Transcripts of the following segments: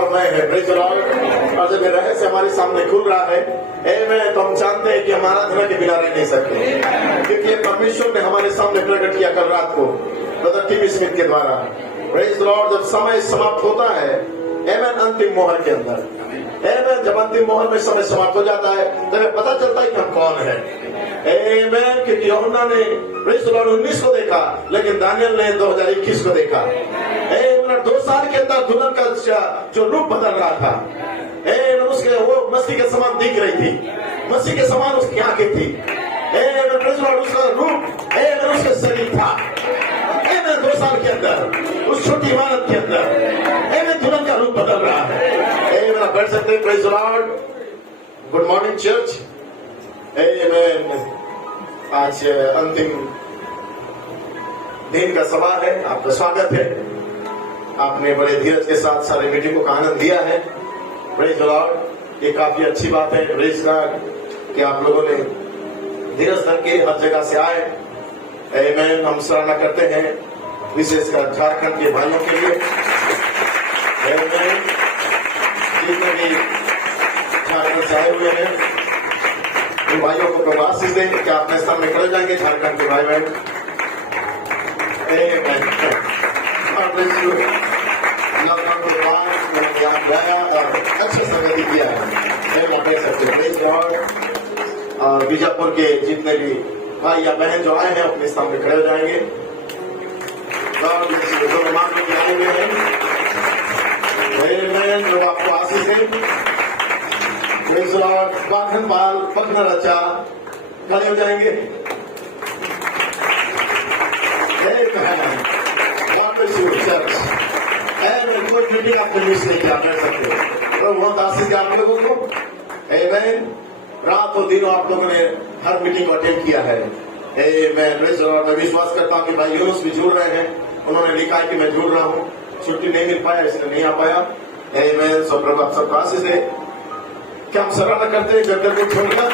और मैं है। Praise the Lord. और जब ये रहस्य हमारे सामने खुल रहा है, आमेन, तो हम जानते हैं कि हम आराधना के बिना रह नहीं सकते, क्योंकि परमेश्वर ने हमारे सामने प्रकट किया कल रात को ब्रदर टीवी स्मिथ के द्वारा। Praise the Lord. जब समय समाप्त होता है, आमेन, अंतिम मोहर के अंदर, आमेन, जब अंतिम मोहर में समय समाप्त हो जाता है, तब पता चलता है कि हम कौन है। आमेन, क्योंकि यूहन्ना ने प्रेज़ द लॉर्ड 19 को देखा, लेकिन दानियल ने 2021 को देखा। आमेन, 2 साल के अंदर दुल्हन का जो रूप बदल रहा था, आमेन, उसके वो मसीह के समान दिख रही थी, मसीह के समान उसकी आंखें थी, आमेन, प्रेज़ द लॉर्ड, उसका रूप, आमेन, उसका शरीर था। आमेन, 2 साल के अंदर उस छोटी इमारत के अंदर, आमेन, दुल्हन का रूप बदल रहा है। आमेन, आप बैठ सकते हैं। Praise the Lord. Good morning church. Amen. आज अंतिम दिन का सभा है, आपका स्वागत है। आपने बड़े धीरज के साथ सारे मीटिंगों का आनंद लिया है। Praise the Lord. ये काफी अच्छी बात है, प्रेज़ गॉड, कि आप लोगों ने धीरज धर के हर जगह से आए। आमेन। हम सराहना करते हैं विशेषकर झारखंड के भाइयों के लिए। आमेन। जितने भी झारखंड से आए हुए हैं, उन भाइयों को प्रभु आशीष दें कि अपने सामने खड़े जाएंगे झारखंड के भाई बहन। अच्छा संगति किया है। और बीजापुर के जितने भी भाई या बहन जो आए हैं, अपने सामने खड़े हो जाएंगे। जो मांगने के आए हुए हैं, जो आपको आशीष है। वाखन पाल पखना रचा खड़े हो जाएंगे। कोई मीटिंग आपको मिस नहीं किया कर सकते, तो बहुत आशीष है आप लोगों को। आमेन। रात और दिन आप लोगों ने हर मीटिंग को अटेंड किया है। मैं विश्वास करता हूँ कि भाई यूनुस भी जुड़ रहे हैं। उन्होंने लिखा है कि मैं जुड़ रहा हूँ, छुट्टी नहीं मिल पाया इसलिए नहीं आ पाया। आमेन। सब प्रभु आप सबको आशीष है। क्या हम सराहना करते हैं जब तक छोड़कर?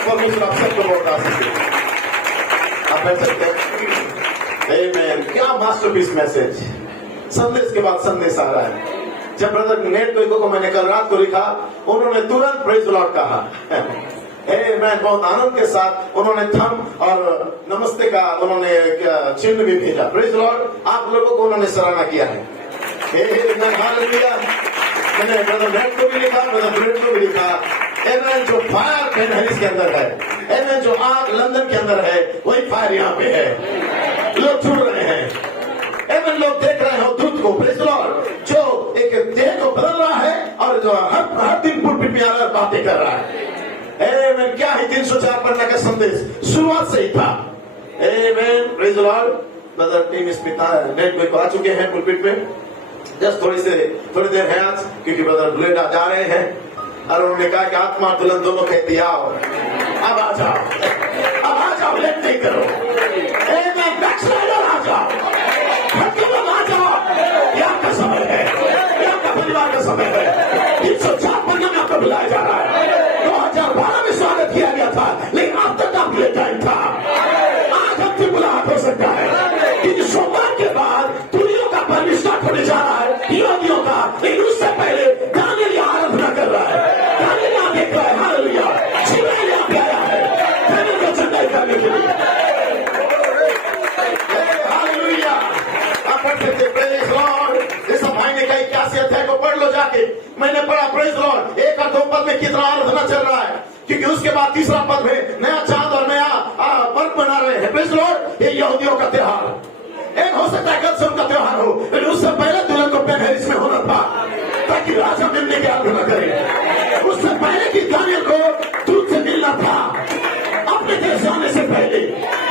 परमेश्वर आप सबको बहुत आशीष है। आप बैठ सकते हैं। आमेन। क्या मास्टरपीस मैसेज, संदेश के बाद संदेश आ रहा है। जब ब्रदर नेट को मैंने कल रात को लिखा, उन्होंने तुरंत प्रेज़ द लॉर्ड कहा। मैं बहुत आनंद के साथ उन्होंने थम और नमस्ते का उन्होंने चिन्ह भी भेजा। Praise the Lord. आप लोगों को उन्होंने सराहना किया है। मैंने ब्रदर नेट को भी लिखा, ब्रदर ब्रेड को भी लिखा। एमएन, जो फायर बेन हैरिस के अंदर है, एमएन, जो आग लंदन के अंदर है, वही फायर यहाँ पे है। लोग जुड़ रहे हैं। एमएन, लोग देख रहे हो दूत को, प्रेज़ द लॉर्ड, जो एक देह को बदल रहा है और जो हर दिन पुलपिट में आकर बातें कर रहा है। आमेन। क्या है 304 पढ़ने का संदेश शुरुआत से ही था। Amen. Praise the Lord. Brother Tim Smith नेट को आ चुके हैं पुलपिट में। जस्ट थोड़ी देर है आज, क्योंकि ब्रदर ब्लेडा जा रहे हैं और उन्होंने कहा कि आत्मा दुल्हन दोनों कहती आओ, अब आ जाओ, अब आ जाओ, लेट नहीं करो। आमेन। बैकस्लाइडर आ जाओ, हकीम आ जाओ। ये आपका समय है, ये आपका परिवार का समय है। 304 पढ़ने में आपको बुलाया जा रहा है। 2012 में स्वागत किया गया था, लेकिन अब तक आप ले टाइम था। आज आपकी मुलाकात हो सकता है, क्योंकि सोमवार के बाद दुनिया का पर्व स्टार्ट होने जा रहा है, युवतियों का। लेकिन उससे पहले दानियल यहाँ आराधना कर रहा है, दानियल यहाँ देख रहा है। हालेलुया। जिब्राइल यहाँ पे आया है दानियल को चंगाई करने के लिए। हालेलुया। आप पढ़ सकते प्रेज़ द लॉर्ड। इस भाई ने कहा 81 अध्याय को पढ़ लो जाके। मैंने पढ़ा प्रेज़ द लॉर्ड। 1 और 2 पद में कितना आराधना चल रहा है, क्योंकि उसके बाद तीसरा पद में नया चांद और नया पर्व बना रहे हैं। Praise the Lord. ये यहूदियों का त्योहार, एक हो सकता है कल से उनका त्योहार हो, लेकिन उससे पहले दुल्हन को बेन हैरिस में होना था, ताकि राजा मिलने की आराधना करे। उससे पहले कि दानियल को दूध से मिलना था, अपने देश जाने से पहले,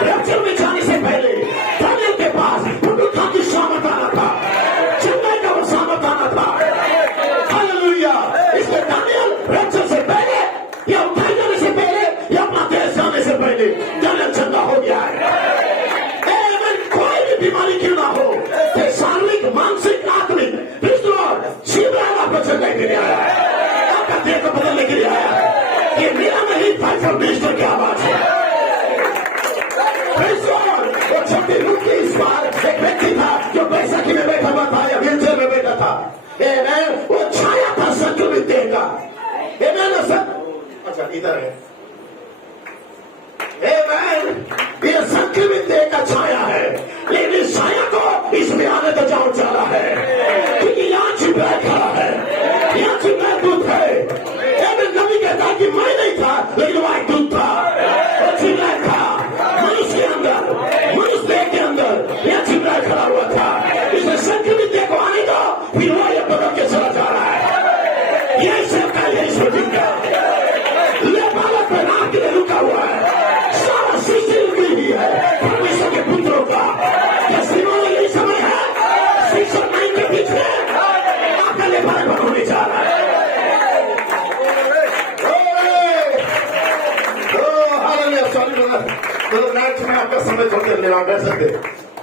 रैप्चर में जाने से पहले दानियल के पास पुनरुत्थान की शामत आना था, चंगाई का शामत आना था। हालेलुया। इसलिए दानियल रैप्चर से पहले या उठाए जाने से पहले या अपना देश जाने से पहले दानियल चंगा हो गया है। की तरह। ये संक्रमित देह का छाया है, लेकिन इस छाया को इसमें आने तो जाओ चला है, क्योंकि यहाँ छिपा खड़ा है, यहाँ छिपा दूत है। नबी कहता कि मैं नहीं था, लेकिन वह एक दूत था, वो छिपा था मनुष्य के अंदर, मनुष्य देह के अंदर, यहाँ छिपा खड़ा हुआ था। इसमें संक्रमित देह को आने दो, फिर वो ये बदल के चला जा रहा है। यही सबका, यही शूटिंग का ये बालक में नाम के लिए रुका हुआ है। सृष्टि रुकी हुई है परमेश्वर के पुत्रों का। यही समय है, 609 के पीछे आपका लेखा होने जा रहा है। में आपका समय छोड़ कर लेना बैठ सकते।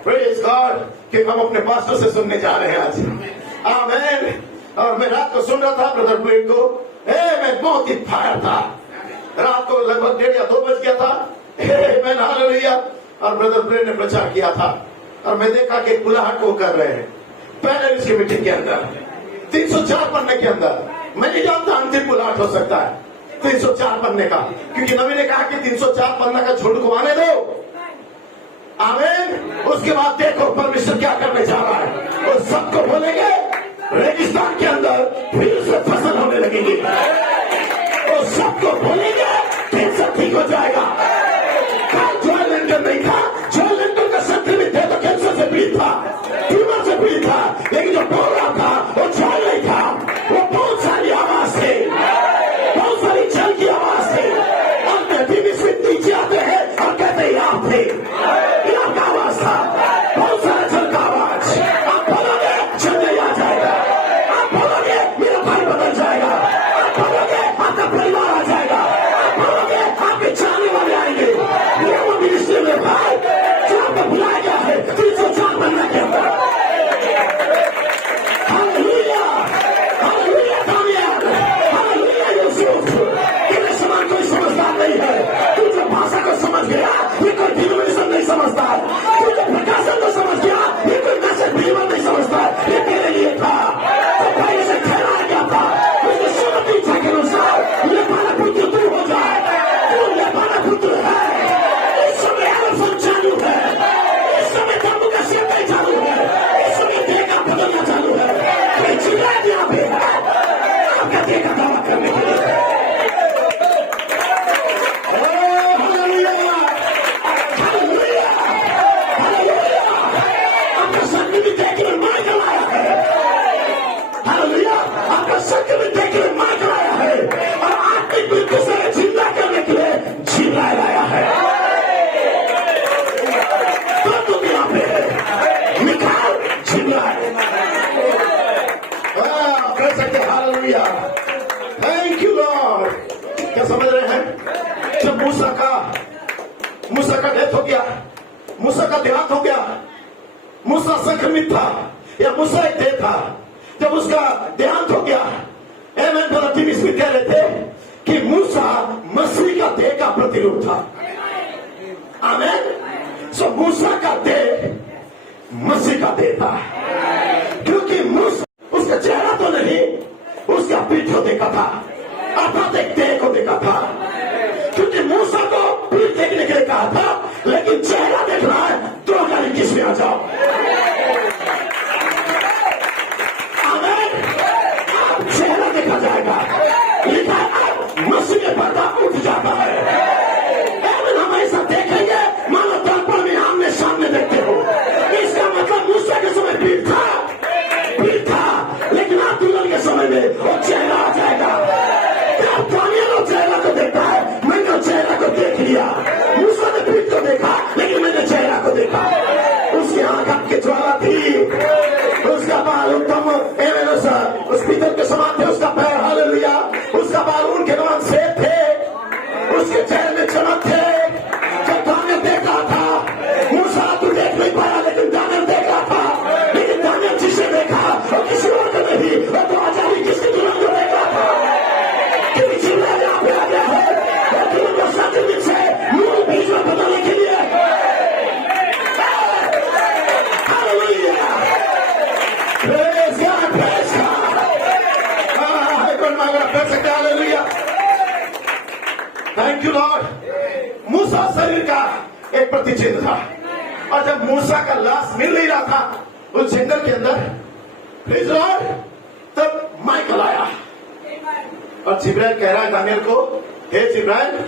प्रेज़ गॉड कि हम अपने पास्टर से सुनने जा रहे हैं आज। आमीन। और मैं रात को सुन रहा था ब्रदर ब्लेड को, मैं बहुत ही फायर था। रात को लगभग 1:30 या 2 बज गया था। मैं नहा लिया और ब्रदर ब्लेड ने प्रचार किया था और मैं देखा कि बुलाहट को कर रहे हैं पहले इसकी मीटिंग के अंदर 304 पन्ने के अंदर। मैं नहीं जानता अंतिम बुलाहट हो सकता है 304 पन्ने का, क्योंकि नबी ने कहा कि 304 पन्ना का झुंड को आने दो। आमीन। उसके बाद देखो परमेश्वर क्या करने जा रहा है। और सबको बोलेंगे रेगिस्तान के अंदर फिर से फसल होने लगेगी। और सबको बोलेंगे कैंसर ठीक हो जाएगा। कल जोएल लिंटन नहीं था, जोएल लिंटन का संक्रमित थे तो कैंसर से पीड़ित था, ट्यूमर से पीड़ित था, लेकिन जो बोल रहा था वो जोएल नहीं था, वो बहुत सारी आवाज से, बहुत सारी जल की आवाज से। और टीवी से नीचे आते हैं और कहते हैं आप थे, आपका आवाज था, बहुत सारा जल का आवाज। आप बोलोगे चलने आ जाएगा, आप बोलोगे मेरा भाई बदल जाएगा, आप बोलोगे आपका परिवार आ जाएगा, आप बोलोगे आपके चाहने वाले आएंगे। वो मिनिस्ट्री में भाई जो आपको बुलाया गया है 304 बनने के अंदर। हालेलुया, हालेलुया दानियल, हालेलुया यूसुफ। तेरे समान कोई समझदार नहीं है। तू जो भाषा को समझ गया ये कोई डिनोमिनेशन नहीं समझता है। तू जो प्रकाशन को समझ गया ये कोई मैसेज बिलीवर नहीं समझता है। ये तेरे लिए था, तो भाई इसे ठहराया गया था उसकी सुमति इच्छा के अनुसार ये बाला पुत्र तू हो जाए। तू ये बाला पुत्र है। इस समय आलोचना चालू है, इस समय धर्म का सेवा चालू है, इस समय देखा बदलना चालू है। कोई चिल्लाए यहाँ पे है आपका देखा दावा करने के लिए। Thank you Lord. क्या समझ रहे हैं? जब मूसा का डेथ हो गया, मूसा का देहांत हो गया, मूसा संक्रमित था या मूसा एक देह था। जब उसका देहांत हो गया, एमेन ब्रदर टीवी स्मिथ कह रहे थे कि मूसा मसीह का देह का प्रतिरूप था। आमीन। सो मूसा का देह मसीह का देह था, क्योंकि मूसा उसका चेहरा तो नहीं, उसका पीठ को देखा था, अर्थात एक देह को देखा था। क्योंकि मूसा को पीठ देखने के लिए कहा था, लेकिन चेहरा देखना है तो गाड़ी किसमें आ जाओ। आमीन। अब चेहरा देखा जाएगा, लिखा है मसीह के पर्दा उठ जाता है। हम ऐसा देखेंगे मानो दर्पण में आमने सामने देखते हो। इसका मतलब मूसा के समय पीठ था, लेकिन आप दुल्हन के समय में वो चेहरा आ जाएगा। दानियल चेहरा को देखता है, मैंने चेहरा को देख लिया। मूसा ने पीठ को देखा, लेकिन मैंने चेहरा को देखा। उसकी आंख की ज्वाला थी, उसका बाल उत्तम उस पीतल के समान थे, उसका पैर हालेलुया, उसका बाल ऊन के समान सेब थे, उसके चेहरे में चमक थे। जब दानियल देख रहा था, मूसा तू देख नहीं पाया, लेकिन दानियल देख रहा था। लेकिन दानियल जिसे देखा और किसी और को नहीं, वो तो आजादी किसी दुल्हन को देख रहा था। क्योंकि चिल्ला यहाँ पे आ गया है वो दुल्हन को संक्रमित से मूल बीज में बदलने के लिए। हालेलुया, प्रतिचिन्ह था। और जब मूसा का लाश मिल नहीं रहा था उस जंगल के अंदर, प्रेज़ लॉर्ड, तब माइकल आया और जिब्राइल कह रहा है दानियल को, हे जिब्राइल,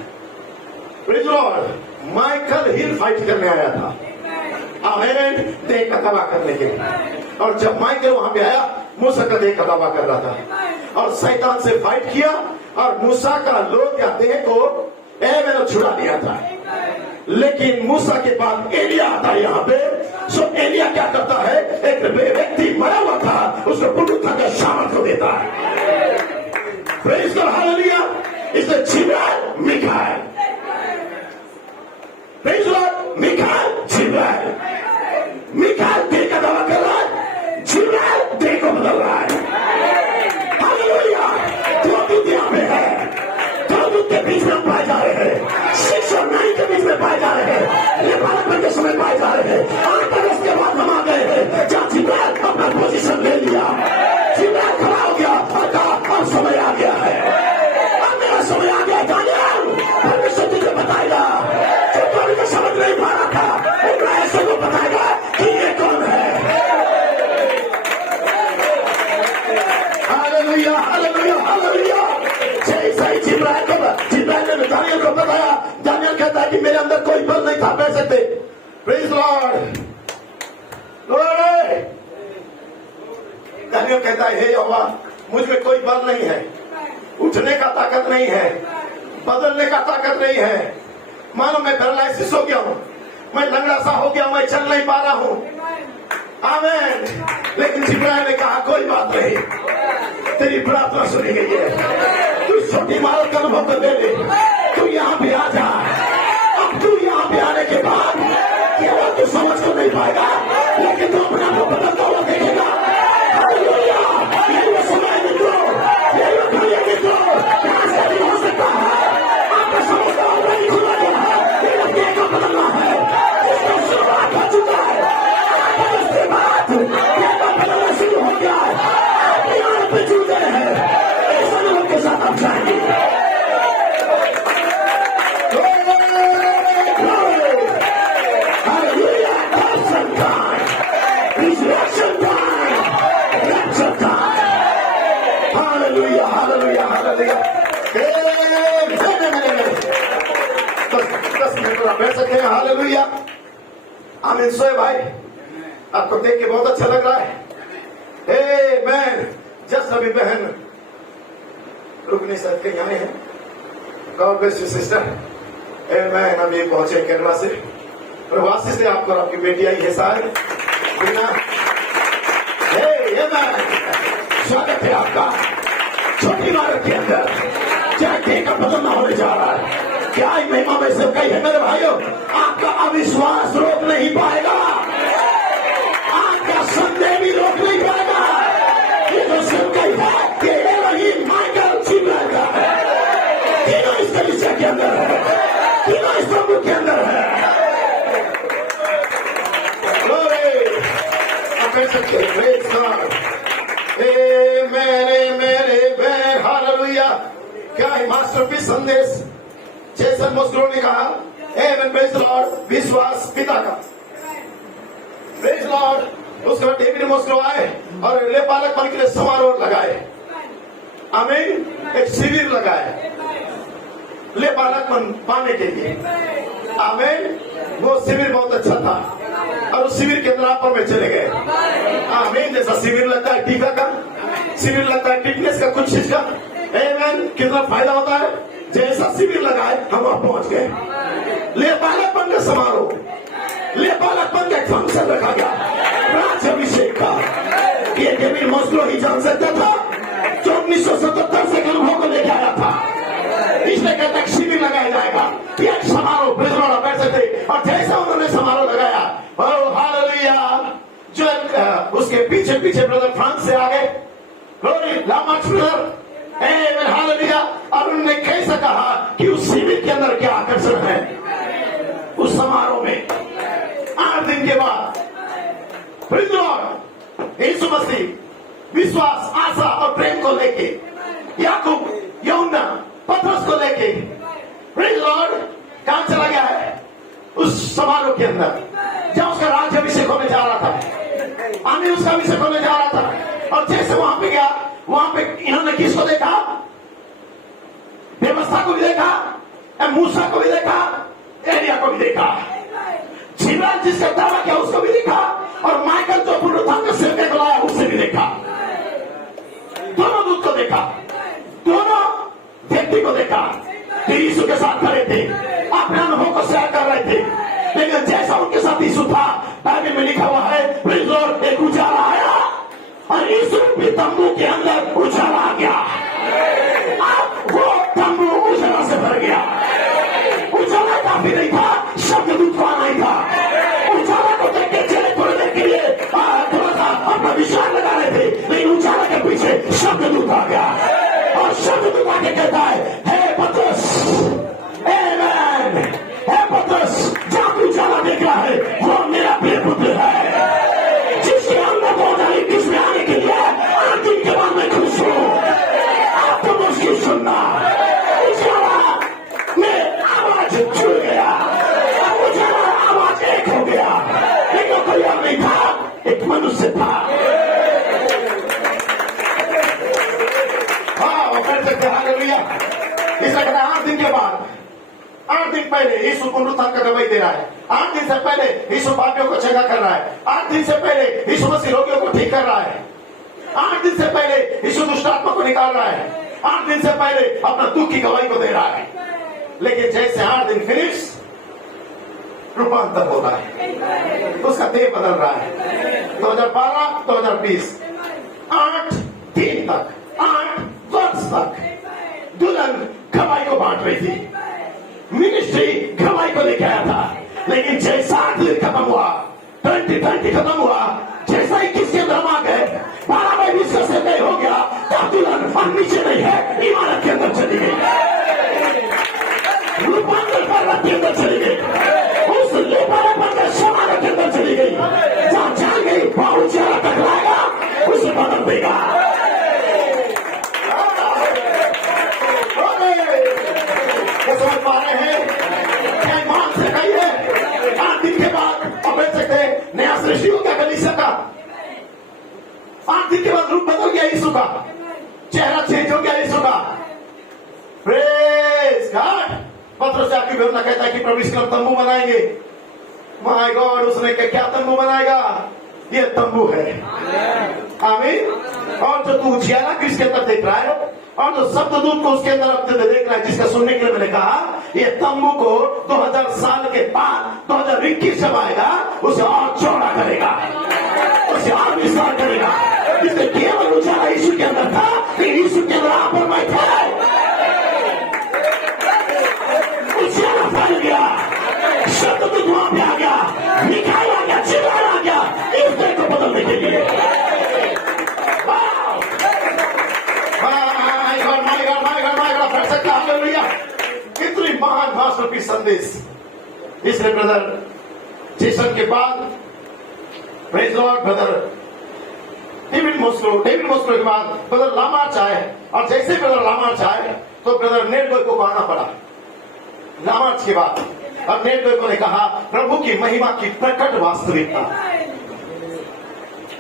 प्रेज़ लॉर्ड, माइकल ही फाइट करने आया था, आमीन, देह का दावा करने के लिए। और जब माइकल वहां पे आया, मूसा का देह का दावा कर रहा था और शैतान से फाइट किया और मूसा का लोग या देह को मैंने छुड़ा लिया था। लेकिन मूसा के बाद एलिया आता है यहाँ पे। सो एलिया क्या करता है, एक व्यक्ति मरा हुआ था उसको पुनरुत्थान का सामर्थ को देता है। Praise God, hallelujah. इसलिए जिब्राइल मिकाएल, प्रेज़ गॉड, मिकाएल जिब्राइल, मिकाएल देह का दावा कर रहा है, जिब्राइल देह को बदल रहा है। हालेलुया। दो दूत यहाँ पे है, दो दूत के बीच में पाए जा रहे हैं, 6 और 9 के बीच में पाए जा रहे हैं, लेबानोन के समय पाए जा रहे हैं। 8 अगस्त के बाद हम आ गए हैं जहाँ जिब्राइल अपना पोजीशन ले लिया, जिब्राइल खड़ा हो गया और कहा अब समय आ गया है, अब मेरा समय आ गया। दानियल, परमेश्वर तुझे बताएगा जो तो अभी तक समझ नहीं पा रहा था, वो ऐसे को बताएगा कि ये कौन है। Hallelujah, hallelujah, hallelujah. सही जिब्राइल ने दानियल को बताया। दानियल कहता है कि मेरे अंदर कोई बल नहीं था बैठ सकते। Praise Lord. दानियल कहता है, हे यहोवा, मुझ में कोई बल नहीं है, उठने का ताकत नहीं है, बदलने का ताकत नहीं है। मानो मैं पैरालाइसिस हो गया हूं, मैं लंगड़ा सा हो गया, मैं चल नहीं पा रहा हूं। आमीन। लेकिन जिब्राइल ने कहा कोई बात नहीं, तेरी प्रार्थना सुनी गई है, तू छोटी इमारत का अनुभव कर ले, तू यहाँ पे आ जा। अब तू यहाँ पे आने के बाद केवल तू समझ को नहीं पाएगा, लेकिन तू अपने आप को बदलता हुआ देखेगा। हालेलुया। ये वो समय मित्रों, ये वो दुनिया मित्रों, यहाँ से भी हो सकता है आपका समझता हुआ नहीं खुला गया है, लेकिन देह को बदलना है, इसका शुरुआत हो चुका है। उसके बाद देह को बदलना शुरू हो गया है, आप यहाँ पे जुड़ गए हैं, इस अनुभव के साथ आप जाएंगे। बैठ सकते हैं। हालेलुया, आमीन। सोए भाई, आपको देख के बहुत अच्छा लग रहा है। आमीन। जस्ट अभी बहन रुक नहीं सकते, यहाँ हैं। God bless you sister. आमीन। अभी पहुंचे केरला से, प्रवासी से आपको आपकी बेटी आई है शायद। स्वागत है आपका छोटी इमारत के अंदर, क्या देह का बदलना होने जा रहा है। क्या महिमा में से कही है मेरे भाइयों, आपका अविश्वास रोक नहीं पाएगा, आपका संदेह भी रोक नहीं पाएगा। ये जो सब कही है कि वही माइकल जिब्राइल का है, तीनों इस कलीसिया के अंदर है, तीनों इस प्रभु के अंदर है। मेरे हालेलुया। क्या मास्टरपीस संदेश जेसन मोस्क्रो ने कहा, आमेन, प्रेज़ लॉर्ड, विश्वास पिता का। Praise Lord. उसके बाद डेविड मोस्क्रो आए और लेपालक बन के लिए समारोह लगाए। आमीन। एक शिविर लगाए लेपालक बन पाने के लिए। आमीन। वो शिविर बहुत अच्छा था और उस शिविर के अंदर आप में चले गए। आमीन। जैसा शिविर लगता है टीका का, शिविर लगता है फिटनेस का, कुछ चीज का। आमीन। कितना फायदा होता है, जैसा शिविर लगाए हम वहां पहुंच गए। लेपालकपन का समारोह, लेपालकपन का एक फंक्शन रखा गया, राज्याभिषेक का। ये डेविड मोस्क्रो ही जान सकता था जो 1977 से अनुभव को लेके आया था। इसलिए कहता है शिविर लगाया जाएगा, एक समारोह। प्रेज़ बैठ सकते। और जैसा उन्होंने समारोह लगाया, हालेलुया, जो उसके पीछे पीछे ब्रदर फ्रांस से आ गए, लामार्क्स ब्रदर, हालेलुया। और उन्होंने कैसा कहा कि उस शिविर के अंदर क्या आकर्षण है। उस समारोह में 8 दिन के बाद प्रेज़ लॉर्ड, यीशु मसीह विश्वास, आशा और प्रेम को लेके, याकूब, यूहन्ना, पतरस को लेके, प्रेज़ लॉर्ड, कहां चला गया है। उस समारोह के अंदर जब उसका राज्य अभिषेक होने जा रहा था, आने उसका अभिषेक होने जा रहा था। और जैसे वहां पे गया, वहां पे इन्होंने किसको देखा? व्यवस्था को भी देखा, मूसा को भी देखा, एलिया को भी देखा, जिब्राइल जिसका दावा किया उसको भी देखा, और माइकल जो पुनरुत्थान का सेवक को लाया उसे भी देखा। दोनों दूत को देखा, दोनों व्यक्ति को देखा, यीशु के साथ खड़े थे, अपने अनुभव को शेयर कर रहे थे। लेकिन जैसा उनके साथ यीशु था, बाइबल में लिखा हुआ है, एक उजाला आया और यीशु भी तंबू के अंदर उजाला आ गया। अब वो तंबू उजाला से भर गया। उजाला काफी नहीं था, शब्द दूत को आना ही था। उजाला को देख के चले थोड़ी देर के लिए थोड़ा सा अपना विश्वास लगा रहे थे, लेकिन उजाला के पीछे शब्द दूत आ गया और शब्द दूत आके कहता है, हे पतरस, आमेन, हे पतरस, जहां तू उजाला देख रहा है वो मेरा प्रिय पुत्र है, जिसके अंदर 2021 में आने के लिए 8 दिन के बाद मैं खुश हूं। आपको मुश्किल सुनना, उजाला में आवाज जुड़ गया, उजाला आवाज एक हो गया, लेकिन कोई और नहीं था, एक मनुष्य था। हाँ, वो कर सकते हालेलुया। इसलिए कहता है 8 दिन के बाद, 8 दिन पहले यीशु पुनरुत्थान का गवाही दे रहा है, 8 दिन से पहले यीशु पापियों को चंगा कर रहा है, 8 दिन से पहले यीशु मसीह रोगियों को ठीक कर रहा है, 8 दिन से पहले यीशु दुष्ट आत्मा को निकाल रहा है, 8 दिन से पहले अपना दुख की गवाही को दे रहा है। लेकिन जैसे 8 दिन फिनिश, रूपांतर हो रहा है, तो उसका देह बदल रहा है। 2012, 2020, 8 दिन तक, 8 वर्ष तक दुल्हन गवाही को बांट रही थी, मिनिस्ट्री गवाही को लेके आया था। लेकिन जैसा 8 दिन खत्म हुआ, 2020 खत्म हुआ, जैसा 21 के अंदर हम आ गए, 12 बाई 20 से तय हो गया, तब दुल्हन और नीचे नहीं है, इमारत के अंदर चली गई, रूपांतर पर्वत के अंदर चली गई, उस रूपांतर के समारोह के अंदर चली गई, जहां जा गई वहां उजाला टकराएगा, उसे बदल देगा। समझ पा रहे हैं? क्या ईमान से कही है? 8 दिन के बाद और देख सकते हैं नया सृष्टि हो गया कलीसिया का। 8 दिन के बाद रूप बदल गया यीशु का, चेहरा चेंज हो गया यीशु का। Praise God. पत्रोस आके बेवना कहता है कि प्रभु इसका तंबू बनाएंगे। माय गॉड, उसने क्या तंबू बनाएगा? ये तंबू है। आमीन। और जो तू उजियाला किसके अंदर देख रहा है, और जो शब्ददूत को उसके अंदर देख रहा है, जिसका सुनने के लिए मैंने कहा, ये तंबू को 2000 साल के बाद 2021 जब आएगा, उसे और चौड़ा करेगा, उसे और विस्तार करेगा। इसलिए केवल उजाला यीशु के अंदर था, लेकिन यीशु के अंदर आप और मैं थे। उजाला फैल गया, शब्ददूत वहां पे आ गया, मिखाइल आ गया, जिब्राइल आ गया, इस देह को बदलने के लिए। इतनी महान मास्टरपीस संदेश। इसलिए ब्रदर जेसन के बाद प्रेज लॉर्ड ब्रदर डेविड मोस्लो के बाद ब्रदर लामार्च आए, और जैसे ब्रदर लामार्च आए तो ब्रदर नेटवर्क को आना पड़ा लामार्च के बाद। और नेटवर्क ने कहा प्रभु की महिमा की प्रकट वास्तविकता।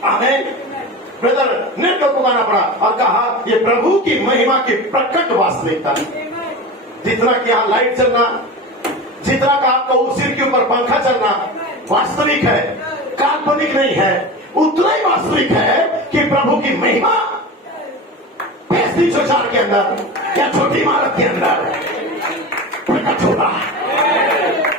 आमीन। ब्रदर नेटवर्क को आना पड़ा और कहा ये प्रभु की महिमा की प्रकट वास्तविकता। जितना कि यहाँ लाइट चलना, जितना का आपको सिर के ऊपर पंखा चलना वास्तविक है, काल्पनिक नहीं है, उतना ही वास्तविक है कि प्रभु की महिमा पैसली चौचार के अंदर या छोटी इमारत के अंदर प्रकट हो रहा है।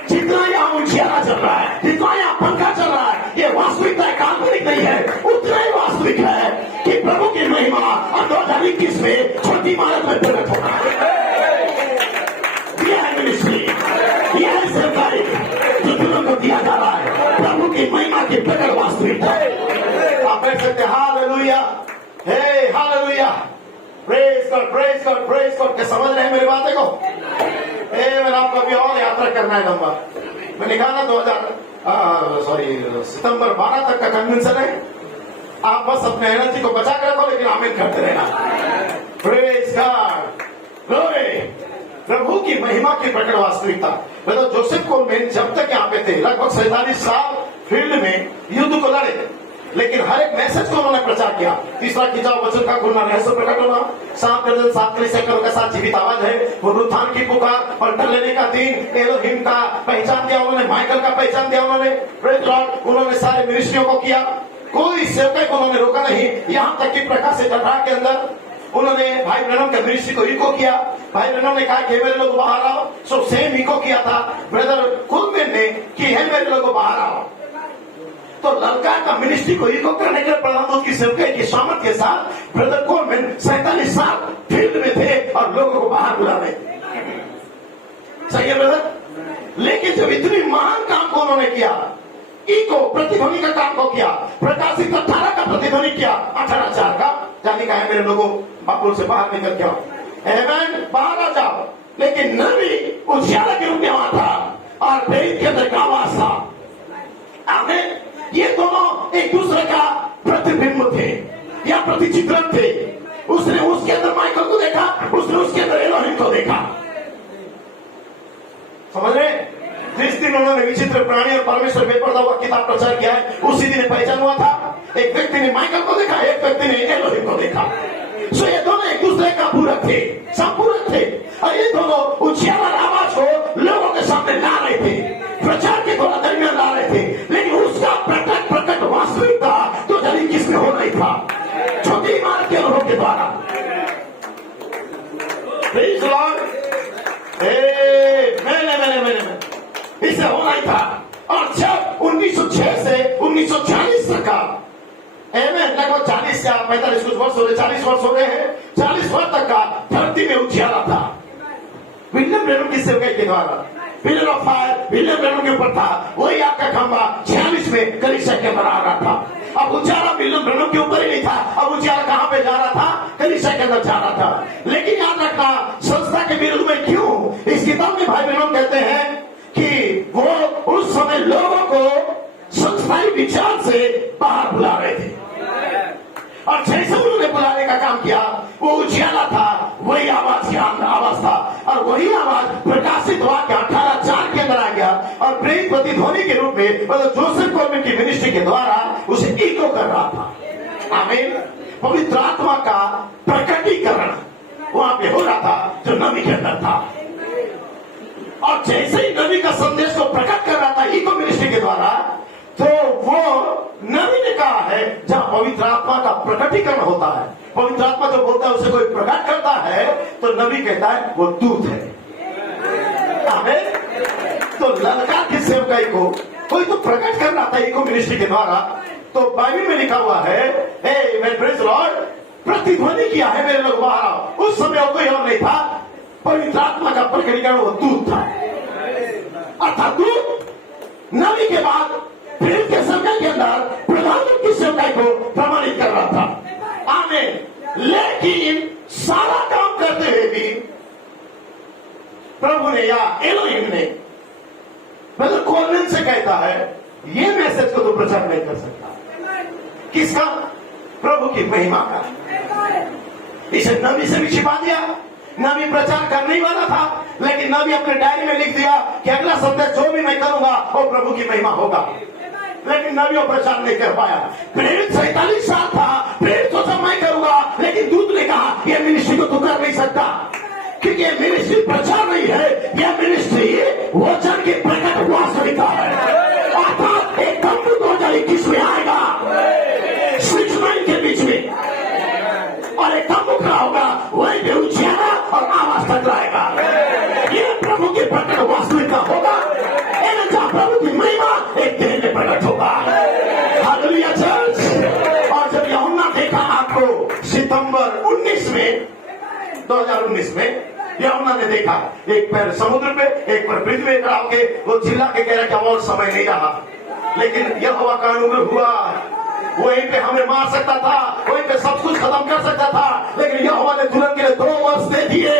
जितना यहाँ उजियाला चल रहा है, जितना यहाँ पंखा चल रहा है, ये वास्तविकता है, काल्पनिक नहीं है, उतना ही वास्तविक है कि प्रभु की महिमा 2021 में छोटी इमारत में प्रकट हो रहा है। यह है सरकारी जो दुल्हन को दिया जा रहा है, प्रभु की महिमा की प्रकट वास्तविकता। आप देख सकते हैं हालेलुया, हे hallelujah, praise God, praise God, praise God. क्या समझ रहे हैं मेरी बातें को? मैंने आपको अभी और यात्रा करना है लंबा। मैंने कहा ना सितंबर 12 तक का कन्वेंशन है। आप बस अपने एनर्जी को बचा कर रखो, लेकिन आमीन करते रहना। Praise God, glory. प्रभु की महिमा की प्रकट वास्तविकता। मतलब जोसेफ कोलमैन जब तक यहाँ पे थे, लगभग 47 साल फील्ड में युद्ध को लड़े, लेकिन हर एक मैसेज को उन्होंने प्रचार किया। तीसरा खिंचाव वचन का खुलना, रहस्य प्रकट होना, 7 गर्जन 7 कलीसिया के साथ जीवित आवाज है, पुनरुत्थान की पुकार, पलटन लेने का दिन, एलोहिम का पहचान दिया उन्होंने, माइकल का पहचान दिया उन्होंने, प्रेज लॉर्ड। उन्होंने सारे मिनिस्ट्रियों को किया, कोई सेवक को उन्होंने रोका नहीं। यहाँ तक कि प्रकाश के अंदर उन्होंने भाई ब्रैनम के मिनिस्ट्री को इको किया। भाई ब्रैनम ने कहा कि मेरे लोग बाहर आओ, सो सेम इको किया था ब्रदर कोलमैन ने कि है मेरे लोग बाहर आओ। तो लड़का का मिनिस्ट्री को इको करने के लिए प्रधानमंत्री की सेवकाई की सामर्थ के साथ ब्रदर कोलमैन 47 साल फील्ड में थे और लोगों को बाहर बुला रहे। सही है ब्रदर। लेकिन जब इतनी महान काम को उन्होंने किया, इको प्रतिध्वनि का काम को किया, प्रकाशित 18 का प्रतिध्वनि किया, 18:4 का जाने का है मेरे लोगों बाबुल से बाहर निकल के आओ, आमेन, बाहर आ जाओ। लेकिन नबी उजियाला के रूप में वहां था और प्रेरित के अंदर का आवाज था, आमेन। ये दोनों एक दूसरे का प्रतिबिंब थे या प्रतिचित्रण थे। उसने उसके अंदर माइकल को देखा, उसने उसके अंदर एलोहिम को देखा। समझ रहे? जिस दिन उन्होंने विचित्र प्राणी और परमेश्वर बेपर्दा हुआ किताब प्रचार किया है, उसी दिन पहचान हुआ था। एक व्यक्ति ने माइकल को देखा, एक व्यक्ति ने एलोहिम को देखा। सो ये दोनों एक दूसरे का पूरक थे, संपूरक थे, और ये दोनों उजियाला आवाज को लोगों के सामने ला रहे थे, प्रचार के थोड़ा दरमियान ला रहे थे। लेकिन उसका प्रकट वास्तविकता तो जल्दी किसमें हो नहीं था, छोटी इमारत के अनुभव के द्वारा। Praise Lord. मैंने इसे होना ही था। और जब 1906 से 1940 तक का लगभग 40 या 45 कुछ वर्ष हो रहे, 40 वर्ष हो गए हैं, 40 वर्ष तक का धरती में उजियाला था विलियम ब्रैनम की सेवकाई के द्वारा। Pillar of fire William Branham के ऊपर था, वही आपका खंबा 46 में कलीसिया के अंदर आ रहा था। अब उजियाला विलियम ब्रैनम के ऊपर ही नहीं था, अब उजियाला कहां पे जा रहा था? कलीसिया के अंदर जा रहा था। लेकिन याद रखना, संस्था के विरुद्ध में क्यों? इस किताब में भाई ब्रैनम कहते हैं कि वो उस समय लोगों को संस्थाई विचार से बाहर बुला रहे थे, और जैसे उन्होंने बुलाने का काम किया, वो उजियाला था, वही आवाज था, और वही आवाज प्रकाशित वाक्य 18:4 के अंदर आ गया और प्रेरित प्रतिध्वनि के रूप में मतलब जोसेफ कोलमैन की मिनिस्ट्री के द्वारा उसे इको कर रहा था। आमीन। पवित्र आत्मा का प्रकटीकरण वहां पे हो रहा था जो नबी के अंदर था, और जैसे ही नबी का संदेश को प्रकट कर रहा था इको मिनिस्ट्री के द्वारा, तो वो नबी ने कहा है जहां पवित्र आत्मा का प्रकटीकरण होता है, पवित्र आत्मा जो बोलता है उसे कोई प्रकट करता है, तो नबी कहता है वो दूत है। आमीन। तो ललकार की सेवकाई को कोई तो प्रकट कर रहा था इको मिनिस्ट्री के द्वारा। तो बाइबल में लिखा हुआ है, प्रेज़ लॉर्ड, प्रतिध्वनि किया है मेरे लोग बाहर आओ। उस समय कोई और नहीं था, पवित्र आत्मा का प्रकटीकरण वो दूत था। अर्थात दूत नबी के बाद प्रेरित के सेवकाई के अंदर प्रधानमंत्री की सेवकाई को प्रमाणित कर रहा था। आमीन। लेकिन सारा काम करते हुए भी प्रभु ने या एलोहिम ने मतलब कोलमैन से कहता है, ये मैसेज को तो प्रचार नहीं कर सकता। किसका? प्रभु की महिमा का। इसे नबी से भी छिपा दिया। नबी प्रचार करने ही वाला था, लेकिन नबी अपने डायरी में लिख दिया कि अगला संदेश जो भी मैं करूंगा वो प्रभु की महिमा होगा। लेकिन नबी वो प्रचार नहीं कर पाया। प्रेरित 47 साल था, प्रेरित सोचा मैं करूंगा, लेकिन दूत ने कहा यह मिनिस्ट्री को तू कर नहीं सकता, क्योंकि यह मिनिस्ट्री प्रचार नहीं है, यह मिनिस्ट्री वचन की प्रकट वास्तविकता है। अर्थात एक तंबू 2021 में आएगा स्विट्जरलैंड के बीच में, और एक तंबू खड़ा होगा, वही पे उजियाला और आवाज टकराएगा। यह प्रभु की प्रकट वास्तविकता होगा, जहाँ प्रभु की महिमा एक दिन में प्रकट होगा। Hallelujah church. और जब यूहन्ना देखा आपको सितंबर 2019 में यूहन्ना ने देखा, एक पैर समुद्र पे, एक पैर पृथ्वी पे खड़ा होके वो चिल्ला के कह रहा कि और समय नहीं रहा, लेकिन यहोवा का अनुग्रह हुआ। वहीं पे हमें मार सकता था, वहीं पे सब कुछ खत्म कर सकता था, लेकिन यहोवा ने तुरंत के लिए 2 वर्ष दे दिए।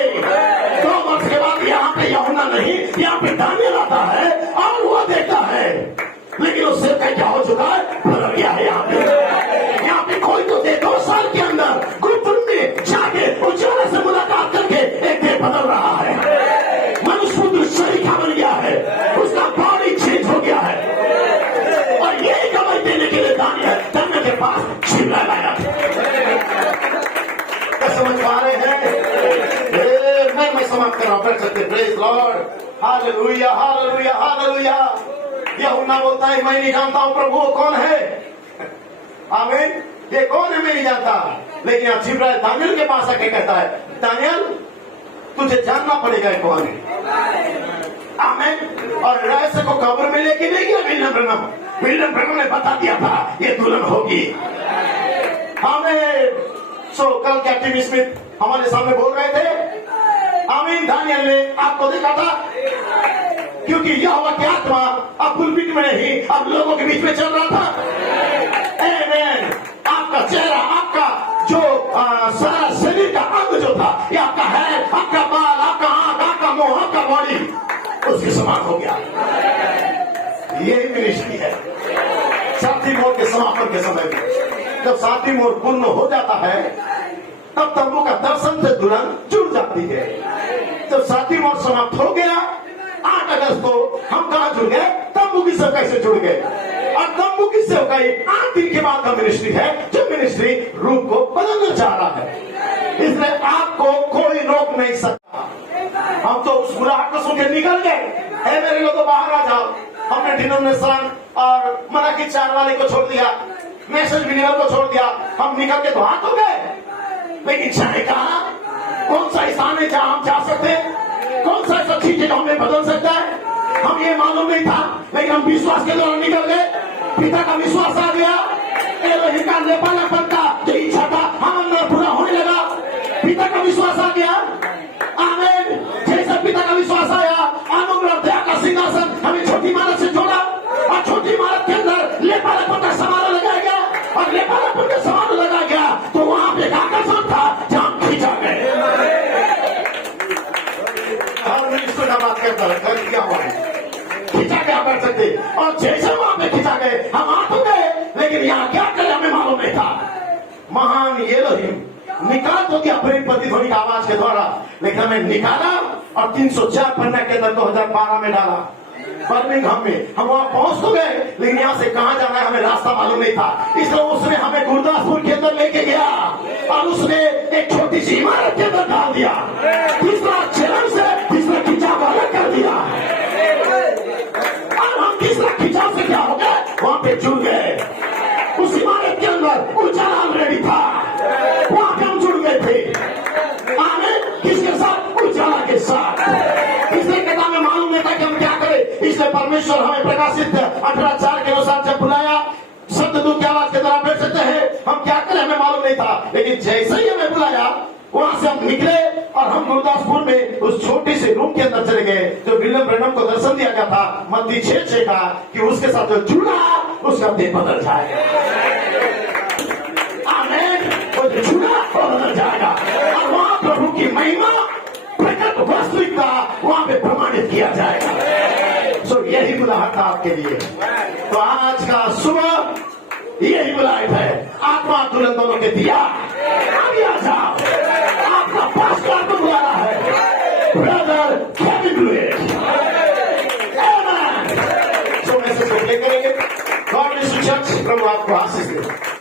2 वर्ष के बाद यहाँ पे यूहन्ना नहीं, यहाँ पे दानियल आता है और वो देखता है, लेकिन उससे क्या हो चुका है, बदल गया है। यहाँ पे कोई तो 2 साल के अंदर गुप्त में जाके उजियाला से मुलाकात करके एक दिन बदल रहा है। मनुष्य पुत्र शरीका बन गया है, जिब्राइल आया था। क्या समझ पा रहे हैं? मैं समाप्त कर रहा हूं, बैठ सकते। Praise Lord, hallelujah hallelujah hallelujah. यूहन्ना बोलता है मैं नहीं जानता हूं प्रभु कौन है। आमीन। ये कौन है मैं नहीं जानता, लेकिन अब जिब्राइल दानियल के पास आके कहता है दानियल तुझे जानना पड़ेगा कौन है। आमीन। और रहस्य को कब्र में लेके नहीं गया विलियम ब्रैनम ने बता दिया था ये दुल्हन होगी। आमीन। सो कल क्या टीवी स्मिथ हमारे सामने बोल रहे थे। आमीन। दानियल ने आपको देखा था, क्योंकि यहोवा की आत्मा अब पुलपिट में नहीं अब लोगों के बीच में चल रहा था। आमीन। आपका चेहरा, आपका जो सारा शरीर का अंग जो था, ये आपका है, आपका बाल, आपका आंख, आपका मुंह, आपका बॉडी उसके समान हो गया। यही मिनिस्ट्री है। सातवीं मोहर के समापन के समय में जब सातवीं मोहर पूर्ण हो जाता है तब तंबू का दर्शन से दुल्हन जुड़ जाती है। जब सातवीं मोहर समाप्त हो गया 8 अगस्त को हम कहां जुड़ गए? तंबू की सेवकाई से जुड़ गए। और तंबू की सेवकाई 8 दिन के बाद का मिनिस्ट्री है, जो मिनिस्ट्री रूप को बदलना चाह रहा है। इसलिए आपको कोई रोक नहीं सकता। हम तो उस बुराहट को सुन के निकल गए। मेरे लोगों बाहर आ जाओ। हमने डिनोमिनेशन और मना की 4 वाले को छोड़ दिया, नेशनल मीडिया को छोड़ दिया, हम निकल के तो हाथ हो गए। लेकिन जाने कहा कौन सा स्थान है जहां हम जा सकते हैं, कौन सा ऐसा चीज है हमें बदल सकता है, हम ये मालूम नहीं था। लेकिन हम विश्वास के दौरान निकल गए। पिता का विश्वास आ गया। एलोहिम का लेपानापन का जो इच्छा था हम अंदर पूरा होने लगा। पिता का विश्वास आ गया। आमीन। जैसे पिता का विश्वास आया, अनुग्रह दया का सिंहासन हमें छोटी इमारत से जोड़ा और छोटी इमारत के अंदर लेपानापन का समारोह लगाया गया। और लेपानापन का समारोह लगाया गया तो वहां पे एक आकर्षण था जहां खींचा गए। का बात करता है क्या हुआ है? खींचा क्या कर सकते, और जैसे वहां पे खींचा गए हम आ तो गए, लेकिन यहाँ क्या करे हमें मालूम नहीं था। महान एलोहिम निकाल तो दिया प्रेम प्रतिध्वनि आवाज के द्वारा, लेकिन हमें निकाला और 304 पन्ना के अंदर 2012 में डाला बर्मिंघम में। हम वहां पहुंच तो गए, लेकिन यहाँ से कहां जाना है हमें रास्ता मालूम नहीं था। इसलिए उसने हमें गुरदासपुर के अंदर लेके गया और उसने एक छोटी सी इमारत के अंदर डाल दिया। तीसरा चरण से तीसरा खिंचाव अलग कर दिया। और हम तीसरा खिंचाव से क्या हो गए? वहां पे जुड़ गए। उस इमारत के अंदर उजाला ऑलरेडी था, वहां पे हम जुड़ गए थे। आमीन। किसके साथ? उजाला के साथ। इसलिए कहता हमें मालूम नहीं था कि हम क्या करें। इसलिए परमेश्वर हमें प्रकाशित 18:4 के अनुसार जब बुलाया, सत्यदूत की आवाज के द्वारा बैठ सकते हैं, हम क्या करें हमें मालूम नहीं था। लेकिन जैसे ही हमें बुलाया वहां से हम निकले और हम गुरदासपुर में उस छोटी सी रूम के अंदर चले गए जो विलियम ब्रैनम को दर्शन दिया गया था मत्ती 6:6 का, कि उसके साथ जो जुड़ा उसका देह बदल जाए। आमीन। वो जो जुड़ा वो बदल जाएगा और वहां प्रभु की महिमा प्रकट वास्तविकता वहां पे प्रमाणित किया जाएगा। सो यही बुलाहट था आपके लिए। तो आज का सुबह यही बुलाहट है। आत्मा तुरंत दोनों के दिया, आगे आ जाओ। आपका पास्टर आपको बुला रहा है, brother Kevin Lewis. Amen. So message को प्ले करेंगे। God bless you church. प्रभु आपको आशीष दे।